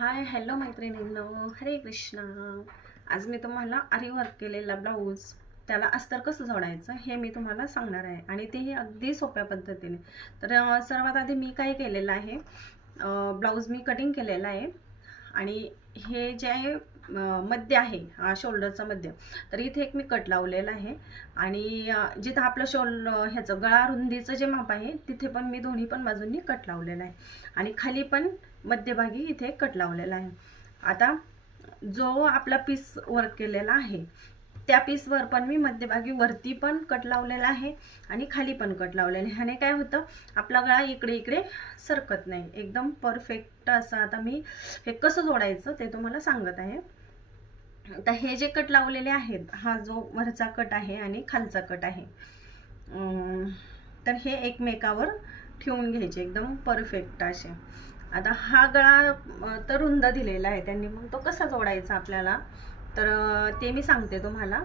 Hi hello मैत्रिणींनो, हरे कृष्णा. आज मी तुम्हाला आरी वर्क केलेला ब्लाऊज त्याला अस्तर कसं जोडायचं हे मी तुम्हाला सांगणार आहे आणि तेही अगदी सोप्या पद्धतीने. तर सर्वात आधी मी काय केलेलं आहे, ब्लाऊज मी कटिंग केलेला आहे आणि हे जे आहे मध्य आहे, शोल्डरचा मध्य. तर इथे एक मी कट लावलेला आहे आणि जिथं आपलं ह्याचं गळा रुंदीचं जे माप आहे तिथे पण मी दोन्ही पण बाजूंनी कट लावलेला आहे आणि खाली पण मध्यभागी इथे कट लावलेला आहे. आता जो आपला पीस वर्क केलेला आहे त्या पीसवर पण मी मध्यभागी वरती पण कट लावलेला आहे आणि खाली पण कट लावलेला आहे. ह्याने काय होतं, आपला गळा इकडे इकडे सरकत नाही, एकदम परफेक्ट असं. आता मी हे कसं जोडायचं ते तुम्हाला सांगत आहे. आता हे जे कट लावलेले आहेत, हा जो वरचा कट आहे आणि खालचा कट आहे, तर हे एकमेकावर ठेवून घ्यायचे एकदम परफेक्ट असे. आता हा गळा तर रुंद दिलेला आहे त्यांनी, मग तो कसा जोडायचा आपल्याला तर ते मी सांगते तुम्हाला.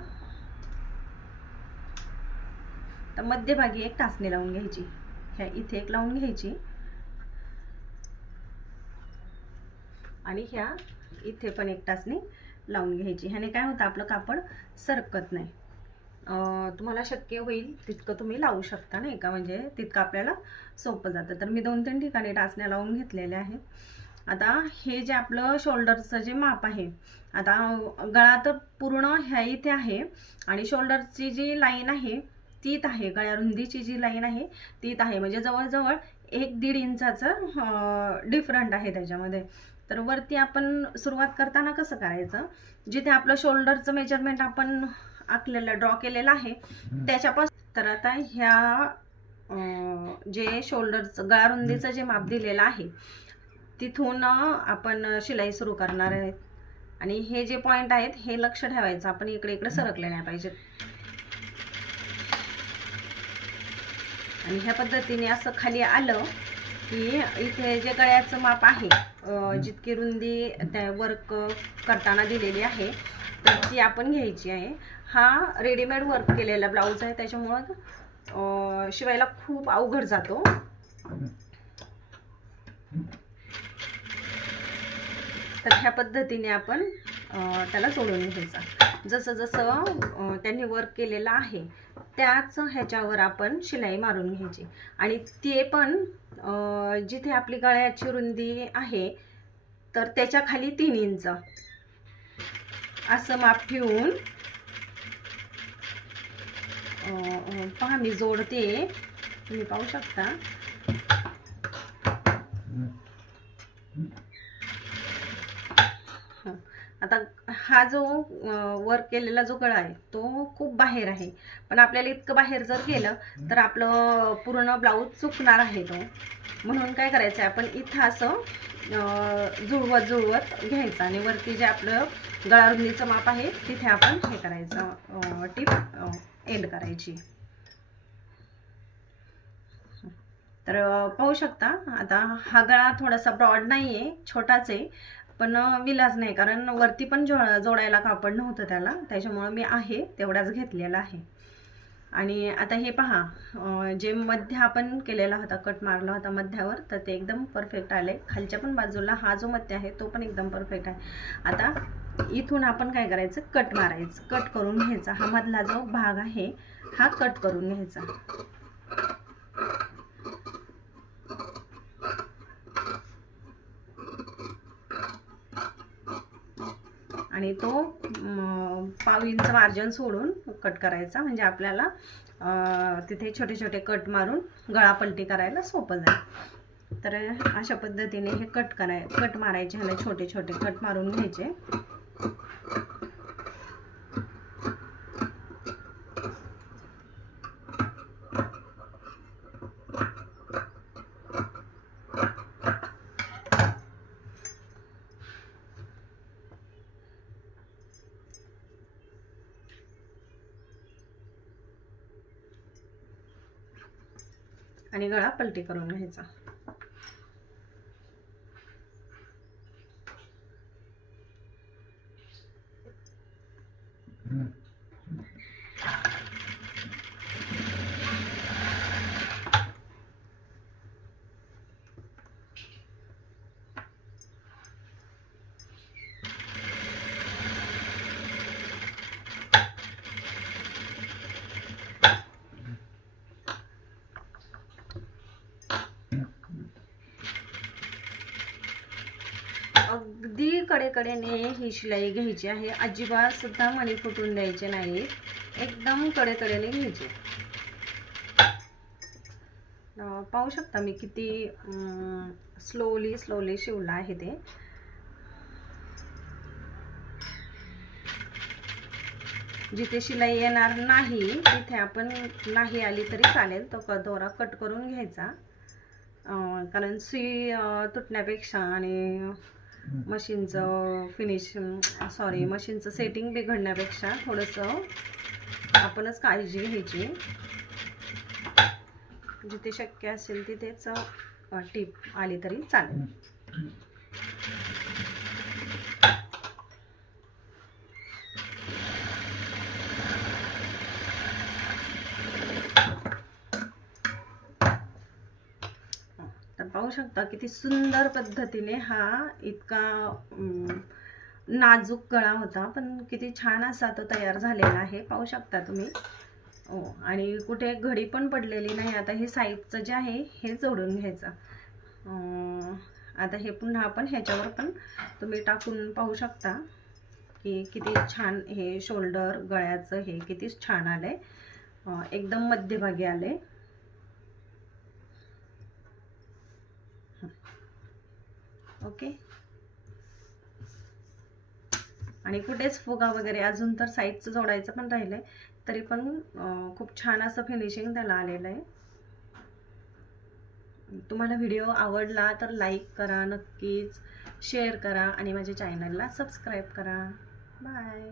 तर मध्यभागी एक टाचणी लावून घ्यायची, ह्या इथे एक लावून घ्यायची आणि ह्या इथे पण एक टाचणी लावून घ्यायची. ह्याने काय होतं, आपलं कापड सरकत नाही. तुम्हाला शक्य होईल तितकं तुम्ही लावू शकता, नाही का, म्हणजे तितकं आपल्याला सोपं जातं. तर मी 2-3 ठिकाणी टाचण्या लावून घेतलेल्या आहेत. आता हे जे आपलं शोल्डरचं जे माप आहे, आता गळा तर पूर्ण ह्या इथे आहे आणि शोल्डरची जी लाईन आहे तीत आहे, गळ्या रुंदीची जी लाईन आहे तीत आहे, म्हणजे जवळजवळ 1-1.5 इंचाचं डिफरंट आहे त्याच्यामध्ये. तर वरती आपण सुरुवात करताना कसं करायचं, जिथे आपलं शोल्डरचं मेजरमेंट आपण आखलेलं ड्रॉ केलेलं आहे त्याच्यापासून, तर आता ह्या जे शोल्डरचं गळा रुंदीचं जे माप दिलेलं आहे तिथून आपण शिलाई सुरू करणार आहेत आणि हे जे पॉइंट आहेत हे लक्ष ठेवायचं, आपण इकडे इकडे सरकले नाही पाहिजेत. आणि ह्या पद्धतीने असं खाली आलं की इथे जे गळ्याचं माप आहे, जितकी रुंदी त्या वर्क करताना दिलेली आहे तर ती आपण घ्यायची आहे. हा रेडीमेड वर्क केलेला ब्लाऊज आहे, त्याच्यामुळं शिवायला खूप अवघड जातो. तर ह्या पद्धतीने आपण त्याला जोडून घ्यायचा. जसं जसं त्यांनी वर्क केलेलं आहे त्याच ह्याच्यावर आपण शिलाई मारून घ्यायची आणि ते पण जिथे आपली गळ्याची रुंदी आहे तर त्याच्या खाली 3 इंच असं माप ठेवून पहा मी जोडते, तुम्ही पाहू शकता. आता हा जो वर्क केलेला जो गळा आहे तो खूप बाहेर आहे, पण आपल्याला इतकं बाहेर जर गेलं तर आपलं पूर्ण ब्लाऊज चुकणार आहे तो. म्हणून काय करायचं आहे, आपण इथं असं जुळवत जुळवत घ्यायचं आणि वरती जे आपलं गळा रुंदीचं माप आहे तिथे आपण हे करायचं, टिप एंड करायची. तर पाहू शकता, आता हा गळा थोडासा ब्रॉड नाही आहे, छोटाच आहे, पण विलाज नाही, कारण वरती पण जोडायला कापड नव्हतं त्याला, त्याच्यामुळं मी आहे तेवढाच घेतलेला आहे. आणि आता हे पहा, जे मध्य आपण केलेला होता, कट मारला होता मध्यावर, तर ते एकदम परफेक्ट आले. खालच्या पण बाजूला हा जो मध्य आहे तो पण एकदम परफेक्ट आहे. आता इथून आपण काय करायचं, कट मारायचं, कट करून घ्यायचा. हा मधला जो भाग आहे हा कट करून घ्यायचा आणि तो 1/2 इंच मार्जिन सोडून कट करायचा, म्हणजे आपल्याला तिथे छोटे छोटे कट मारून गळा पलटी करायला सोपं जाईल. तर अशा पद्धतीने हे कट मारायचे, ह्याला छोटे छोटे कट मारून घ्यायचे. आणि गळा पलटी करून घ्यायचा. अगदी कडेकडेने ही शिलाई घ्यायची आहे, अजिबात सुद्धा मणी फुटून द्यायचे नाही, एकदम कडेकडेने घ्यायचे. पाहू शकता मी किती स्लोली शिवलं आहे ते. जिथे शिलाई येणार नाही तिथे आपण नाही आली तरी चालेल, तो दोरा कट करून घ्यायचा. कारण सुई तुटण्यापेक्षा आणि मशीनचं मशीनचं सेटिंग बिघडण्यापेक्षा थोडंसं आपणच काळजी घ्यायची. जिथे शक्य असेल तिथेच टीप आली तरी चालेल. तर पाहू शकता किती सुंदर पद्धतीने हा इतका नाजूक गळा होता, पण किती छान असा तो तयार झालेला आहे. पाहू शकता तुम्ही. आणि कुठे घडी पण पडलेली नाही. आता हे साईडचं जे आहे हे जोडून घ्यायचं. आता हे पुन्हा आपण ह्याच्यावर पण तुम्ही टाकून पाहू शकता की किती छान हे शोल्डर गळ्याचं हे किती छान आलंय, एकदम मध्यभागी आले. ओके. आणि कुठेच फुगा वगैरे अजून तर साईडचं जोडायचं पण राहिलंय, तरी पण खूप छान असं फिनिशिंग त्याला आलेलं आहे. तुम्हाला व्हिडिओ आवडला तर लाईक करा, नक्कीच शेअर करा आणि माझ्या चॅनलला सबस्क्राईब करा. बाय.